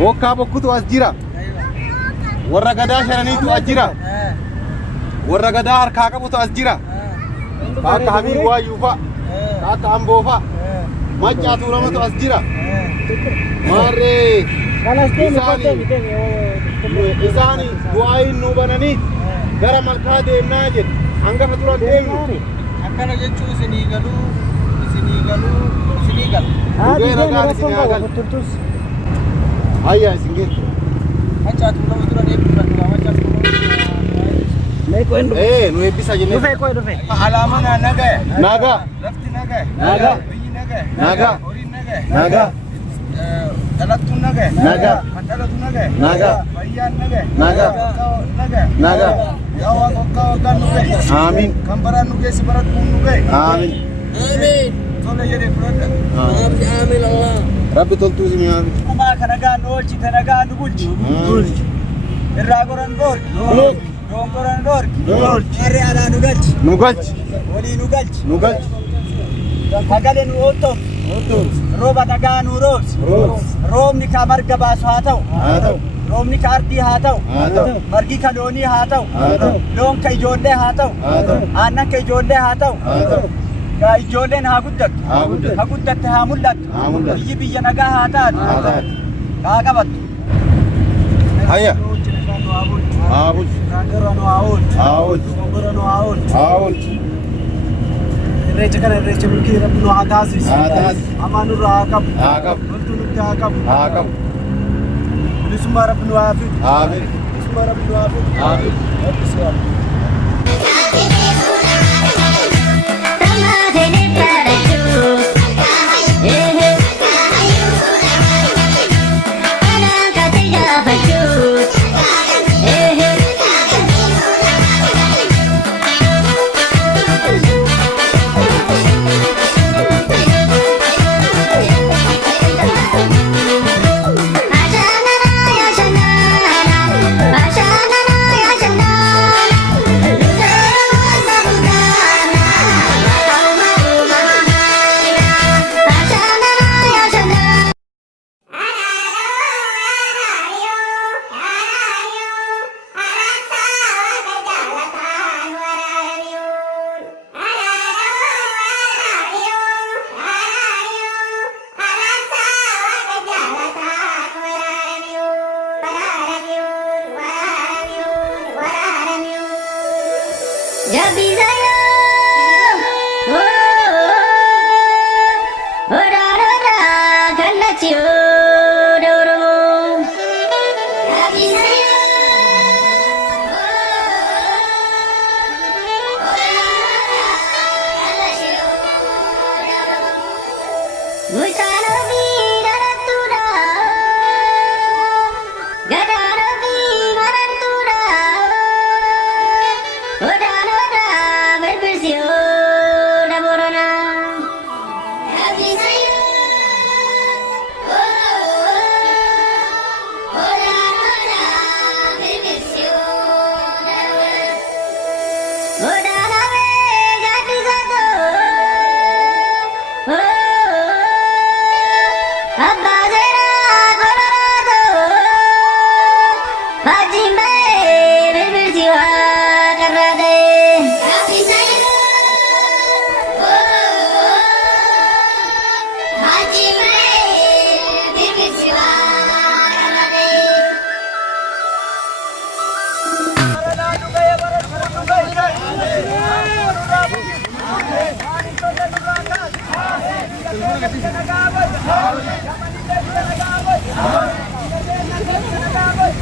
Wokkaa bokkutu as jira. Warra gadaa shananiitu as jira. Warra gadaa harkaa qabutu as jira. Akka Hamiir Waayyuu fa'a. Akka Amboo fa'a. Maccaa Tuulamatu as jira. Maarree isaanii du'aayin nu bananii gara malkaa deemnaa jedhe. Hangafa turan deemnu. Akkana jechuun isinii galu. Dhugee nagaan isinii haa galu. Ayya isin geessu. Maccaa Tuulama dura deemnu maccaa nu eebbisa jennee. Dhufe. Alaama nagaa. Nagaa. Lafti nagaa. Nagaa. Biyyi nagaa. Nagaa. Horiin nagaa. Nagaa. Dhalattuun nagaa. Nagaa. Madhalatu nagaa. Nagaa. Fayyaan nagaa. Nagaa. Nagaa. Nagaa. Yaa Waaqa waggaan nu gahe. Amiin. Kan baraan nu geessi barattuun nu gahe. Amiin. Amiin. Tole jedhee fudhadha. Amiin Allah. Rabbi toltuu isin yaadu. Amaa kana gaan nu oolchite nagaa nu bulchi. Irraa goran goorki. Gongoran goorki. Harree alaa nu galchi. Nu galchi. Walii nu galchi. Nu galchi. Sagalee nu oottoon. Rooba nagaa nu roobsi. Roobni ka marga baasu haa ta'u. Roobni ka ardii haa ta'u. Margi ka loonii haa ta'u. Loon ka ijoollee haa ta'u. Aannan ka ijoollee haa ta'u. Ijoolleen haa guddattu. Ha guddatte haa mul'attu. Biyyi biyya nagaa haa taatu. Haa qabattu. Hayya. Haa bulchu. Gaangara nu haa oolchu. Haa oolchu. Gongora nu haa oolchu. Haa oolchu. Irreecha kana irreecha milkii rabbi nu haa taasisu. Haa taasisu. Hamaa nurraa haa qabu. Haa qabu. Loltuu nutti haa qabu. Haa qabu. Bilisummaa rabbi nu haa fidu. Amiin. Bilisummaa rabbi nu haa fidu. Amiin. Rabbi si haa fidu. Jabbi saya, ora kalla chiyo doromo. Jabbi saya, kalla chiyo doromo. Musano viranatura, gadano vimarantura. Oda berbisio da borona. Happy sayo. Oda berbisio da borona. Oda nabe gati sato. Abba zera colorado. Fajime berbisio karade. Happy sayo. Fajime berbisio karade.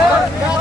Amin.